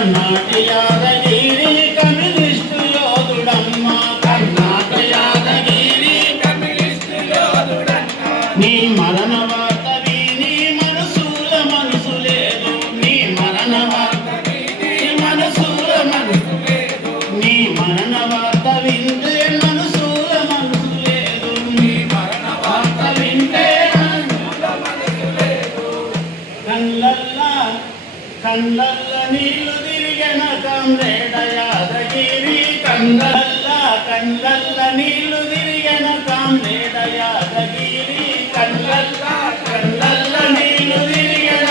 Karnata Yadagiri communist యోధుడమ్మ Karnata Yadagiri communist యోధుడమ్మ నీ మరణ వార్త విని మనసుల మనసు లేదు నీ మరణ వార్త విని మనసుల మనసు లేదు నీ మరణ వార్త వింటే మనసుల మనసు లేదు నీ మరణ వార్త వింటే మనసుల మనసు లేదు కళ్ళల్ల నీళ్లు తిరిగిన కామ్రేడ యాదగిరి కళ్ళల్ల నీళ్లు తిరిగిన కామ్రేడ యాదగిరి కళ్ళల్ల నీళ్లు తిరిగిన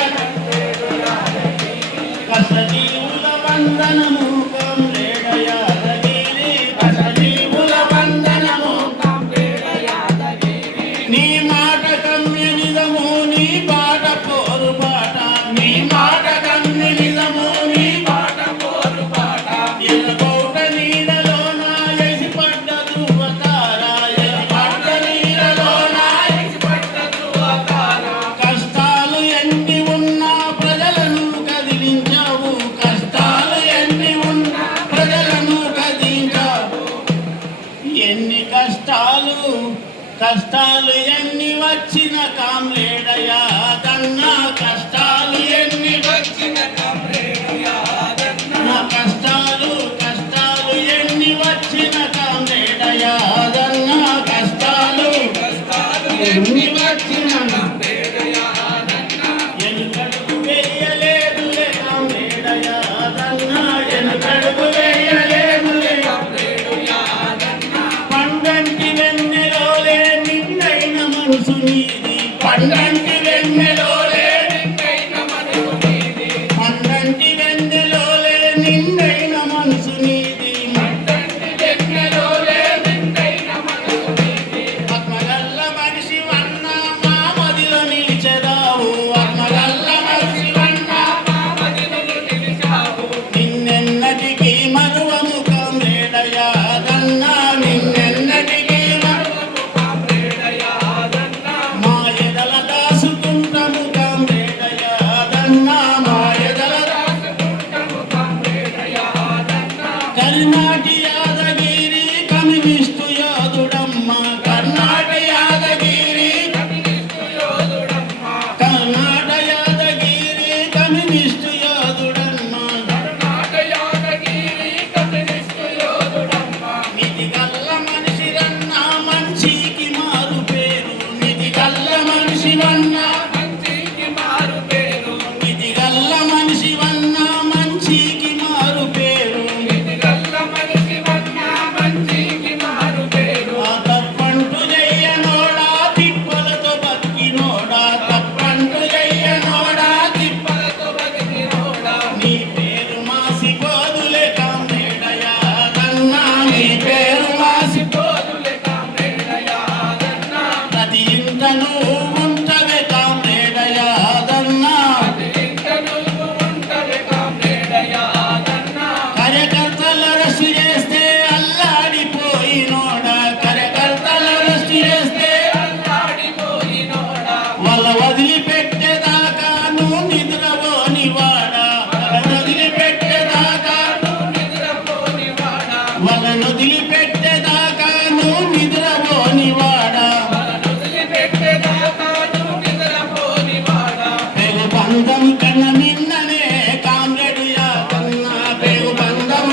కసజీవుల వందనము కామ్రేడ యాదగిరి కసజీవుల వందనము కామ్రేడ యాదగిరి నీ మాట కమ్యూనిజము నీ బాట పోరు బాట నీ మాట కమ్యూనిజము నీ బాట పోరు బాట ఎల్లగోట నీడలోన ఎసి పడ్డ ధృవతార ఎల్లగోట నీడలోన ఎసి పడ్డ ధృవతార కష్టాలు ఎన్ని ఉన్నా ప్రజలను కదిలించావు కష్టాలు ఎన్ని ఉన్నా ప్రజలను కదిలించావు ఎన్ని కష్టాలు ఎన్ని వచ్చిన కామ్రేడ యాదన్న కష్టాలు ఎన్ని వచ్చిన కామ్రేడ యాదన్న కష్టాలు ఎన్ని వచ్చిన కామ్రేడ యాదన్న కష్టాలు ఎన్ని వచ్చిన కామ్రేడ యాదన్న ఎనకడుగు వేయలేదులే కామ్రేడ యాదన్న ఎనకడుగు వేయలేదులే కామ్రేడ యాదన్న పండంటి వెన్నెలోలే నిన్నైన మనసు నీది పండంటి వెన్నెలోలే నిన్నైన మనసు నీది పండంటి వెన్నెలోలే నిన్నైన మనసు నీది పండంటి వెన్నెలోలే నిన్నైన మనసు నీది ఆత్మగల్ల మనిషి వన్న మా మదిలో నిలిచెదావు ఆత్మగల్ల మనిషి వన్న మా మదిలో నిలిచావు నిన్నెన్నటికీ మరువము కామ్రేడ యాదన్న నిన్నెన్నటికీ మరువము కామ్రేడ యాదన్న మా ఎదల దాసుకుంటాము కామ్రేడ యాదన్న మా ఎదల దాసుకుంటాము కామ్రేడ యాదన్న కర్ణాట యాదగిరి కమ్యూనిస్టు యోధుడమ్మ కర్ణాట యాదగిరి కమ్యూనిస్టు యోధుడమ్మ కర్ణాట యాదగిరి కమ్యూనిస్టు యోధుడమ్మ కర్ణాట యాదగిరి కమ్యూనిస్టు యోధుడమ్మ నిధి గల్ల మనిషి రన్న మంచికి మారు పేరు నిధి గల్ల మనిషి వన్న మంచికి మారు పేరు నిధి గల్ల మనిషి వన్న మంచికి మారు పేరు నిధి గల్ల మనిషి వన్న మంచికి మారు పేరు ఆ తప్పంటు చెయ్యనోడా తిప్పలతో బతికినోడా తప్పంటు చెయ్యనోడా తిప్పలతో బతికినోడా నీ పేరు మాసిపోదులే కామ్రేడ యాదన్న నీ పేరు మాసిపోదులే కామ్రేడ యాదన్న ప్రతి ఇంట నువ్వు ఉంటవే కామ్రేడ యాదన్న ప్రతి ఇంట నువ్వు ఉంటవే కామ్రేడ యాదన్న కార్యకర్తల అరెస్టు చేస్తే అల్లాడిపోయినోడా కార్యకర్తల అరెస్టు చేస్తే అల్లాడిపోయినోడా వాళ్ళ వదిలిపెట్టేదాకా నువ్వు నిద్రపోని వాడా వాళ్ళ వదిలిపెట్టేదాకా నువ్వు నిద్రపోని వాడా వాళ్ళను వదిలిపెట్టేదాకా నువ్వు నిద్రపోని వాడా వాళ్ళను వదిలిపెట్టేదాకా నువ్వు నిద్రపోని వాడా పేగు బంధం కన్న నిన్ననే కామ్రేడ యాదన్న పేగు బంధం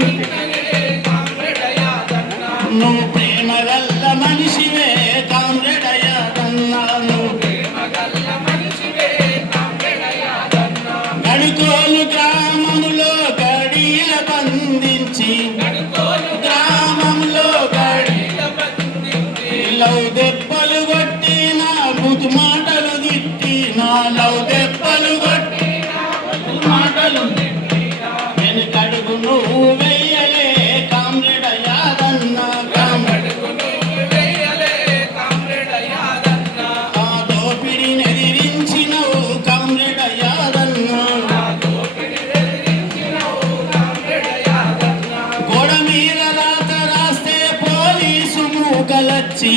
నిన్ననే కామ్రేడ యాదన్న నువ్వు ప్రేమ గల్ల మనిషివే కామ్రేడ యాదన్న నువ్వు ప్రేమ గల్ల మనిషివే కామ్రేడ యాదన్న గడికోలు గ్రామములో గడీల బంధించి గడికోలు గ్రామంలో గడీల బంధించి లవ్ దెబ్బలు కొట్టిన బుద్ధి మాటలు తిట్టిన లవ్ దెబ్బలు కొట్టిన బుద్ధి మాటలు తిట్టిన వెనుకడుగు నువ్వు వెయ్యలే కామ్రేడ యాదన్న కామ్రేడుగు నువ్వు వెయ్యలే కామ్రేడ యాదన్న ఆ దోపిడిని ఎదిరించినవు కామ్రేడ యాదన్న ఆ దోపిడిని ఎదిరించినవు కామ్రేడ యాదన్న గోడ మీద రాత రాస్తే పోలీసు మూకలచ్చి